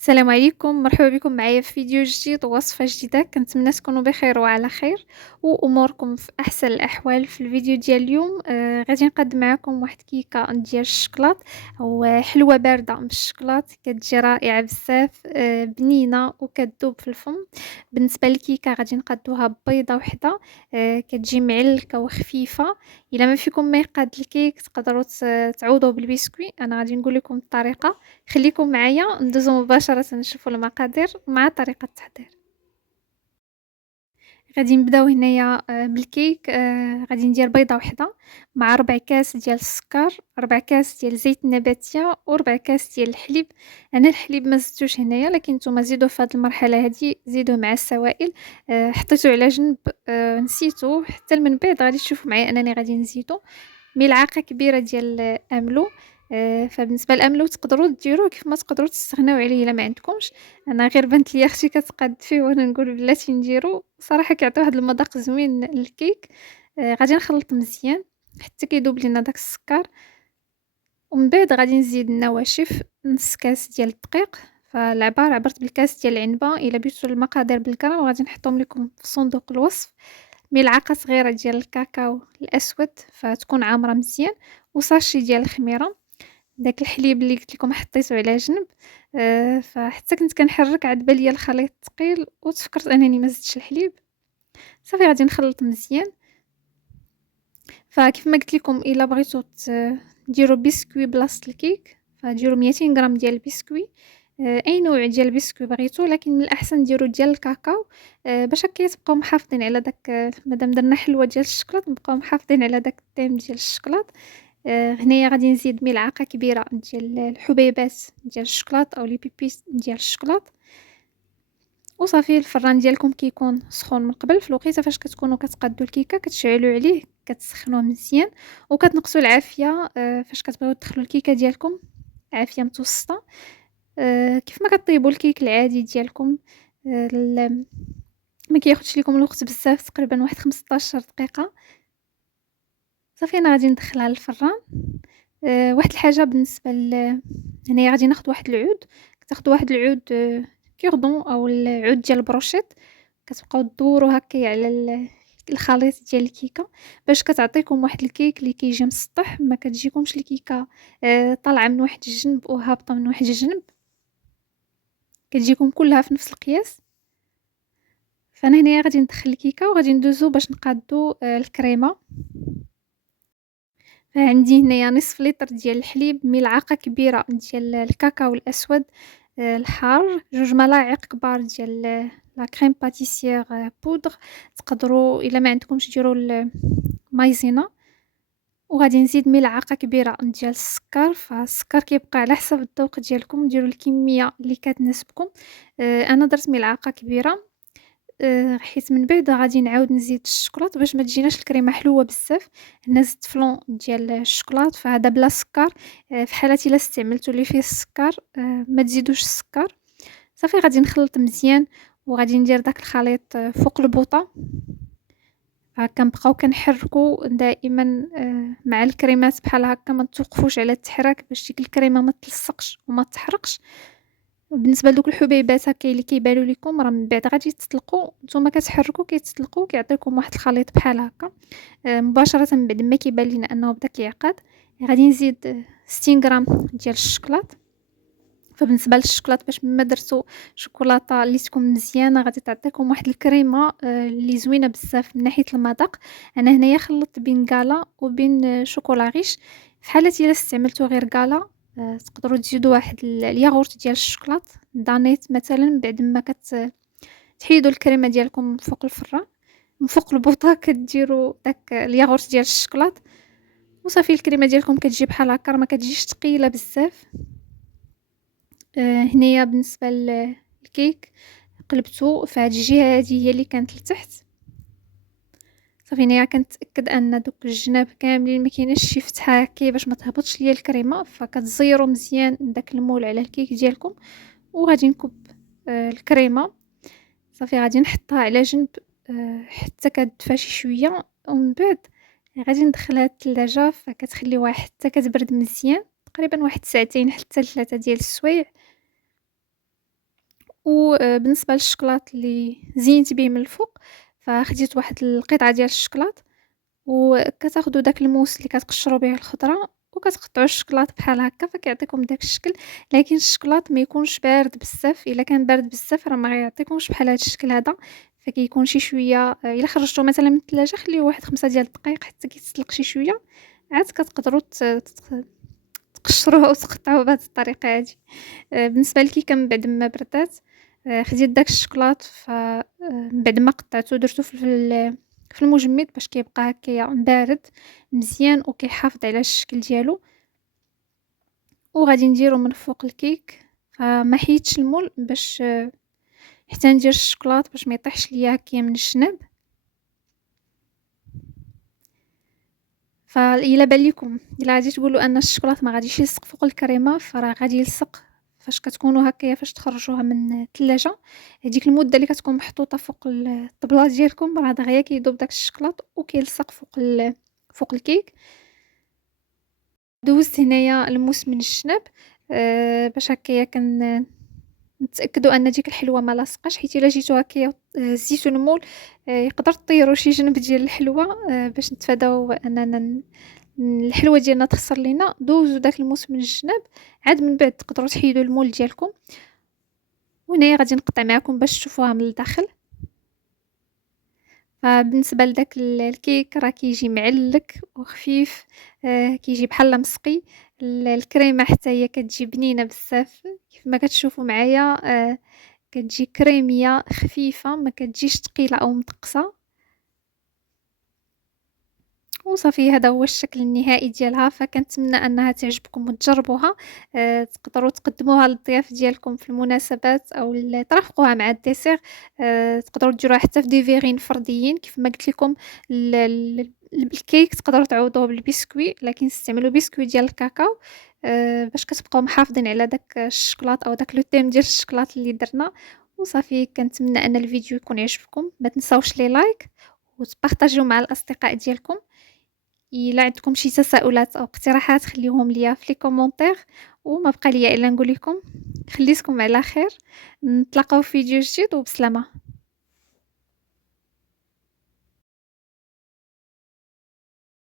السلام عليكم، مرحبا بكم معايا في فيديو جديد ووصفة جديدة. كنتمنى تكونوا بخير وعلى خير وأموركم في أحسن الأحوال. في الفيديو ديال اليوم غادي نقدم معكم واحد كيكة ديال الشكلاط أو حلوة باردة بالشكلاط، كتجي رائعة بزاف، بنينة وكتذوب في الفم. بالنسبة للكيكة غادي نقادوها ببيضة وحدة، كتجي معلكة وخفيفة. إلا ما فيكم ما يقاد الكيك تقدروا تعوضوا بالبسكوي. أنا غادي نقول لكم الطريقة، خليكم معايا ندوزو مباشرة نشوفوا المقادير مع طريقة التحضير. غادي نبداو هنايا بالكيك. غادي ندير بيضة وحدة مع ربع كاس ديال السكر، ربع كاس ديال الزيت النباتية وربع كاس ديال الحليب. انا الحليب ما زدتوش هنايا، لكن نتوما زيدوا في هذه المرحلة هذه، زيدوه مع السوائل. حطيته على جنب، نسيته حتى من بعد غادي تشوفوا معايا انني غادي نزيدو ملعقة كبيرة ديال أملو. فبالنسبة للأملو تقدروا ديروه كيف ما تقدروا تستغناو عليه إلا ما عندكمش. أنا غير بانت ليا أختي كتقاد فيه وأنا نقول بلاتي نديرو، صراحة كيعطي واحد المذاق زوين للكيك. غادي نخلط مزيان حتى كيذوب لينا داك السكر، ومن بعد غادي نزيد النواشف، نص كاس ديال الدقيق. فالعبار عبرت بالكاس ديال العنبة. إلا بغيتو المقادير بالكرا غادي نحطهم لكم في صندوق الوصف. ملعقة صغيرة ديال الكاكاو الأسود فتكون عامرة مزيان، وساشي ديال الخميرة. داك الحليب اللي قلت لكم حطيته على جنب. فحتى كنت كنحرك عاد بان ليا الخليط ثقيل وتفكرت انني ما زدتش الحليب. صافي غادي نخلط مزيان. فكيف ما قلت لكم الا بغيتو ديروا بسكوي بلاصه الكيك فديروا 200 غرام ديال البسكوي. اي نوع ديال البسكوي بغيتو، لكن من الاحسن ديروا ديال الكاكاو، باش هكا تبقاو محافظين على داك، مادام درنا حلوه ديال الشكلاط نبقاو محافظين على داك الطيم ديال الشكلاط. هنايا غادي نزيد ملعقه كبيره ديال الحبيبات ديال الشكلاط او لي بيبيس ديال الشكلاط. وصافي الفران ديالكم كيكون سخون من قبل. في الوقيته فاش كتكونوا كتقادوا الكيكه كتشعلوا عليه، كتسخنوه مزيان وكتنقصوا العافيه. فاش كتبغيو تدخلوا الكيكه ديالكم عافيه متوسطه. كيف ما كطيبوا الكيك العادي ديالكم. ما كياخذش لكم الوقت بزاف، تقريبا واحد 15 دقيقه. صافي انا غادي ندخلها للفران. واحد الحاجه بالنسبه هنايا غادي ناخذ واحد العود. كتاخذوا واحد العود كيردون او العود ديال البروشيت، كتبقاو دوروا هكايا على الخليط ديال الكيكه باش كتعطيكم واحد الكيك اللي كيجي مسطح، ما كتجيكمش الكيكه طالعه من واحد الجنب وهابطه من واحد الجنب، كتجيكم كلها في نفس القياس. فانا هنايا غادي ندخل الكيكه وغادي ندوزو باش نقادو الكريمه. فعندي هنايا نصف لتر ديال الحليب، ملعقة كبيرة ديال الكاكاو الأسود الحار، 2 ملاعق كبار ديال لا كريم باتيسير بودر. تقدروا إلا ما عندكمش ديروا المايزينا. وغادي نزيد ملعقة كبيرة ديال السكر. فالسكر كيبقى على حسب الذوق ديالكم، ديروا الكمية اللي كتناسبكم. أنا درت ملعقة كبيرة. حيت من بعد غادي نعاود نزيد الشكلاط باش ما تجيناش الكريمه حلوه بزاف. هنا زدت فلون ديال الشكلاط فهذا بلا سكر. في حالة الا استعملتوا اللي فيه السكر ما تزيدوش السكر. صافي غادي نخلط مزيان وغادي ندير داك الخليط فوق البوطه. كنبقاو كنحركو دائما مع الكريمات بحال هكا، ما توقفوش على التحراك باش ديك الكريمه ما تلصقش وما تحرقش. بالنسبة لدوك الحبيبات هكا اللي كيبانوا لكم راه من بعد غادي تطلقوا، نتوما كتحركوا كيتطلقوا كيعطيكم واحد الخليط بحال هكا. مباشرة من بعد ما كيبان لينا انه بدا كيعقد غادي نزيد 60 غرام ديال الشكلاط. فبالنسبه للشكلاط باش ما درتو شوكولاته اللي تكون مزيانه غادي تعطيكم واحد الكريمه اللي زوينه بزاف من ناحيه المذاق. انا هنايا خلطت بين كالا وبين شوكولا غيش. في حاله الا استعملتو غير كالا تقدروا تزيدوا واحد الياغورت ديال الشوكولاط دانيت مثلا. بعد ما تحيدوا الكريمه ديالكم من فوق الفران، من فوق البوطه كديروا داك الياغورت ديال الشوكولاط. وصافي الكريمه ديالكم كتجي بحال هكا، ما كتجيش ثقيله بزاف. هنايا بالنسبة للكيك قلبته فهاد الجهة هادي هي اللي كانت لتحت. صافي هنايا كنتأكد ان دوك الجناب كاملين مكايناش شي فتحة هكا باش ما تهبطش ليا الكريمة. فكتزيروا مزيان داك المول على الكيك ديالكم. وغادي نكب الكريمة. صافي غادي نحطها على جنب حتى كتدفى شي شوية، ومن بعد غادي ندخلها الثلاجة فكتخليوها حتى كتبرد مزيان، تقريبا واحد ساعتين حتى ل3 ديال السوايع. بالنسبة للشوكولات اللي زينت به من الفوق، فخديت واحد القطعة ديال الشوكولات، وكتاخدو داك الموس اللي كتقشرو به الخضرة، وكتقطعو الشوكولات بحال هكا، فكيعطيكم داك الشكل. لكن الشوكولات ما يكونش بارد بزاف، إلا كان بارد بزاف راه ما غيعطيكمش بحال هاد الشكل هذا. فكيكون شي شوية إلا خرجتوه مثلًا من الثلاجة خلّيه واحد 5 ديال الدقايق حتى كيتسلق شي شوية، عاد كتقدروا تقشروه وتقطعوه بهاد الطريقة هادي. بالنسبة للكيكة من بعد ما بردات، خديت داك الشوكلاط من بعد ما قطعته درتو في المجمد باش كيبقى هكايا بارد مزيان وكيحافظ على الشكل ديالو، وغادي نديرو من فوق الكيك. فما حيدتش المول باش حتى ندير الشوكلاط باش ما يطيحش ليا هكايا من الجناب. فإلا بان ليكم إلا غادي تقولوا أن الشوكولاط ما غاديش يلصق فوق الكريمة، فراه غادي يلصق فاش كتكونوا هكايا فاش تخرجوها من الثلاجة. هذيك المدة اللي كتكون محطوطة فوق الطبلة ديالكم راه دغيا كيذوب داك الشوكولاط وكيلصق فوق الكيك. دوزت هنايا الموس من الجناب باش هكايا نتأكدوا أن ديك الحلوى ما لاصقاش، حيت إلا جيتو هكايا هزيتو المول يقدر طيروا شي جنب ديال الحلوى. باش نتفاداو أننا الحلوى ديالنا تخسر لينا، دوزوا داك الموس من الجناب، عاد من بعد تقدروا تحيدوا المول ديالكم. وهنايا غادي نقطع معكم باش تشوفوها من الداخل. فبالنسبة لداك الكيك راه كيجي معلّك وخفيف، كيجي بحال مسقي. الكريمة حتى هي كتجي بنينة بزاف كيف ما كتشوفوا معايا. كتجي كريمية خفيفة ما كتجيش ثقيلة أو مدقسة. وصافي هذا هو الشكل النهائي ديالها، فكنتمنى أنها تعجبكم وتجربوها. تقدروا تقدموها للضياف ديالكم في المناسبات أو ترافقوها مع الديسير. تقدروا ديروها حتى في دي فيغين فرديين كيف ما قلت لكم. الكيك تقدروا تعوضوه بالبسكوي، لكن استعملوا بسكوي ديال الكاكاو باش كتبقاو محافظين على داك الشوكولات أو داك لو تيم ديال الشوكولات اللي درنا. وصافي كنتمنى أن الفيديو يكون عجبكم، ما تنساوش لي لايك وتبارطاجيو مع الأصدقاء ديالكم. إلا عندكم شي تساؤلات أو اقتراحات خليوهم ليا في لي كومونتير. وما بقى ليا إلا نقول لكم خليتكم على خير، نتلاقاو في فيديو جديد وبسلامة.